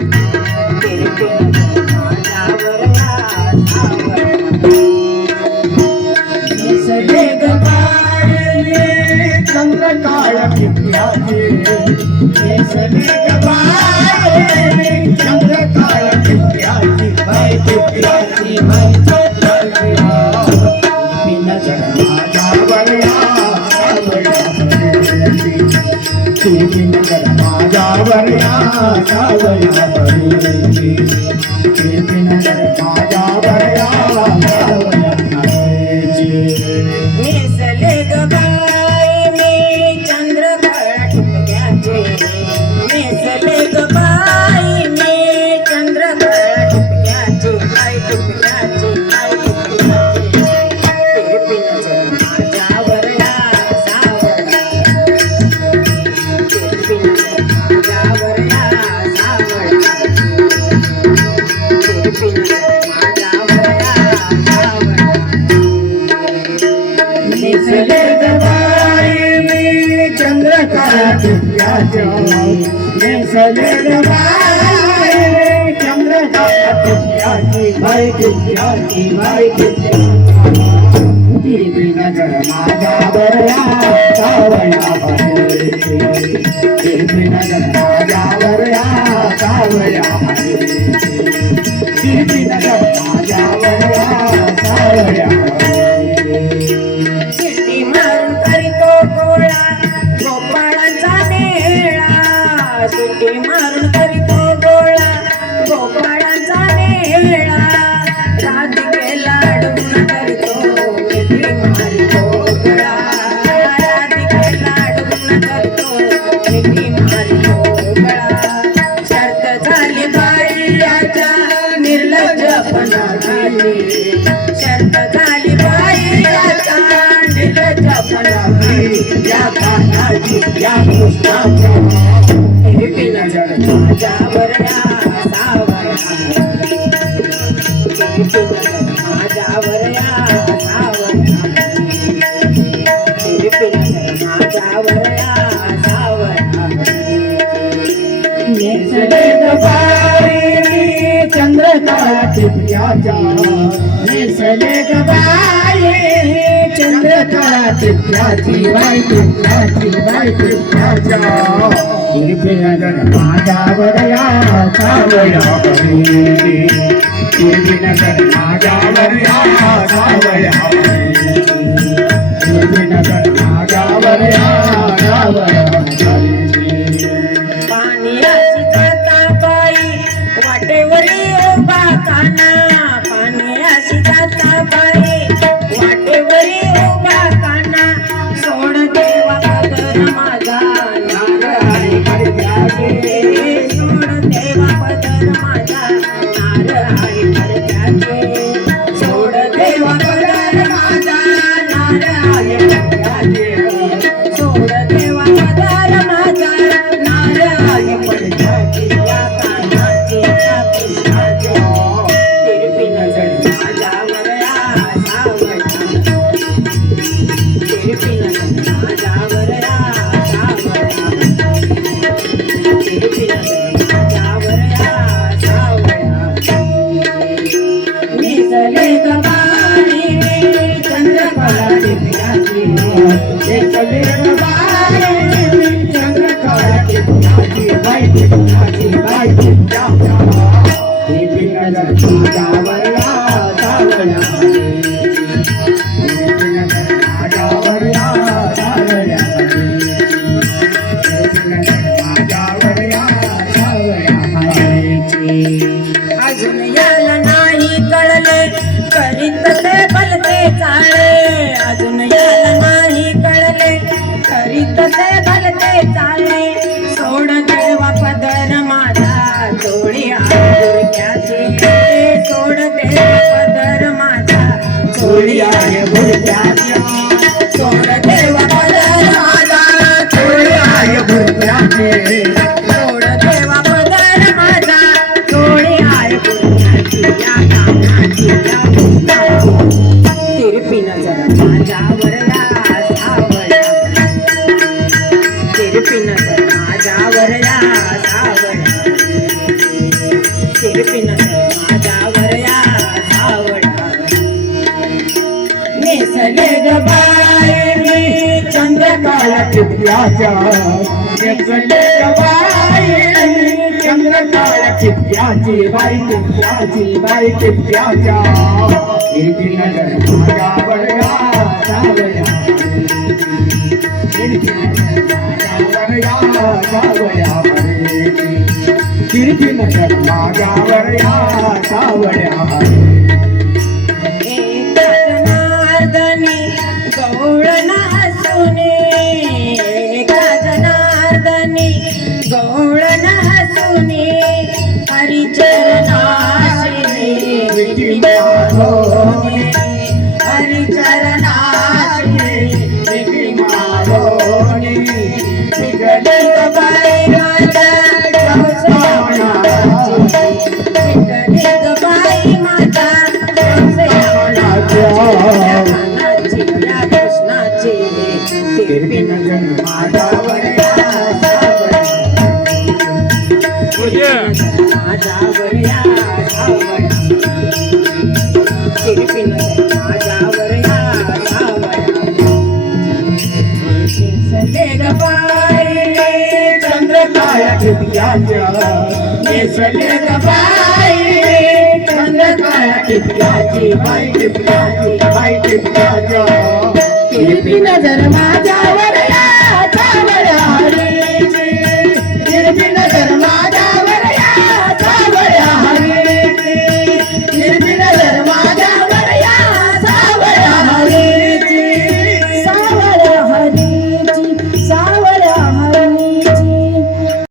तिरपी नजर माझ्यावर या सावळ्या दिसले गबाळे चंद्र काळ टिपल्याचे दिसले गबाळे चंद्र काळ टिपल्याची बाई टिपल्याची बाई नजर माझ्यावर या तिरपी नजर माझ्यावर या सावळ्या बळी तिरपी नजर माझ्यावर या सावळ्या नेसले ग बाई मी चंद्रकळा टिपक्याचे नेसले ग बाई मी चंद्रकळा टिपक्याचे बाई टिपक्याचे बाई टिपक्याचे तिरपी नजर माझ्यावर या सावळ्या तिरपी नजर माझ्यावर या सावळ्या तिरपी नजर माझ्यावर या सावळ्या नेसले गबाळे मी चंद्रकळा टिपल्याचे नेसले गबाळे चंद्रकळा टिपल्याची बाई टिपल्याची बाई टिपल्याची तिरपी नजर माझ्यावर या सावळ्या बळीची तिरपी नजर माझ्यावर या सावळ्या बळीची तिरपी नजर माझ्यावर या सावळ्या शिट्टी मारून करीतो गोळा गोपाळांचा मेळा शिट्टी मारून करीतो गोळा गोपाळांचा मेळा राधिकेला अडवून करतो मिठी मारितो गळा राधिकेला अडवून करतो मिठी मारितो गळा शर्त झाली बाई याच्या निर्लज्जपणाची शर्त झाली बाई याच्या निर्लज्जपणाची या कानाची या कृष्णाच्या तिरपी नजर माझ्यावर या सावळ्या तिरपी नजर माझ्यावर या सावळ्या तिरपी नजर माझ्यावर या सावळ्या नेसले गबाळे चंद्रकळा टिपल्याच्या नेसले गबाळे चंद्रकळा टिपल्याची बाई टिपल्याची बाई टिपल्याच्या तिरपी नजर माझ्यावर या सावळ्या बळीची तिरपी नजर माझ्यावर या सावळ्या बळीची तिरपी नजर माझ्यावर या सावळ्या बळीची पाणी अशी जाता बाई वाटेवरी उभा काना पाणी अशी जाता बाई वाटेवरी उभा काना सोड देवा पदर माझा नारळी पडत्याचे सोड देवा पदर माझा नारळी पडत्याचे सोड देवा पदर माझा नारळी पडत्याचे सोड देवा पदर माझा नारळी पडत्याचे या कानाची या कृष्णाच्या तिरपी नजर माझ्यावर या सावळ्या तिरपी नजर माझ्यावर या सावळ्या तिरपी नजर माझ्यावर या सावळ्या नेसले गबाळे मी चंद्रकळा टिपल्याची नेसले गबाळे चंद्रकळा टिपल्याची बाई टिपल्याची बाई टिपल्याच्या तिरपी नजर माझ्यावर या सावळ्या बळीची तिरपी नजर माझ्यावर या सावळ्या बळीची तिरपी नजर माझ्यावर या सावळ्या बळीची अजून याला नाही कळले करीत ते भलते चाळे अजून याला नाही कळले करीत ते भलते चाळे सोड देवा पदर माझा चोळी बुरक्याची सोड देवा पदर माझा चोळी आहे बुरक्याची सोड देवा पदर माझा चोळी आहे बुरक्याची सोड देवा पदर माझा चोळी आहे बुरक्याची या कानाची या कृष्णाची तिरपी नजर माझ्यावर या सावळ्या तिरपी नजर माझ्यावर या सावळ्या तिरपी नजर माझ्यावर या सावळ्यावर नेसले ग बाई चंद्रकाळा टिपक्याच्या नेसले ग बाई चंद्रकाळा टिपक्याची बाई टिपक्याच्या तिरपी नजर माझ्यावर या सावळ्यावर तिरपी नजर माझ्यावर या सावळ्यावर एका जनार्दनी गवळण हसुने एका जनार्दनी गवळण हसुने हरिचरणाशी विठी मारोने हरिचरणाशी विठी मारोने बिगडी ग बाई माझ्या बिगडी ग बाई माझ्या या कृष्णाची तिरपी नजर माझ्यावर माझ्यावर या सावळ्या तिरपी नजर माझ्यावर या सावळ्या नेसले ग बाई चंद्रकाळा टिपक्याच्या नेसले ग बाई चंद्रकाळा टिपक्याची बाई टिपक्याच्या तिरपी नजर माझ्यावर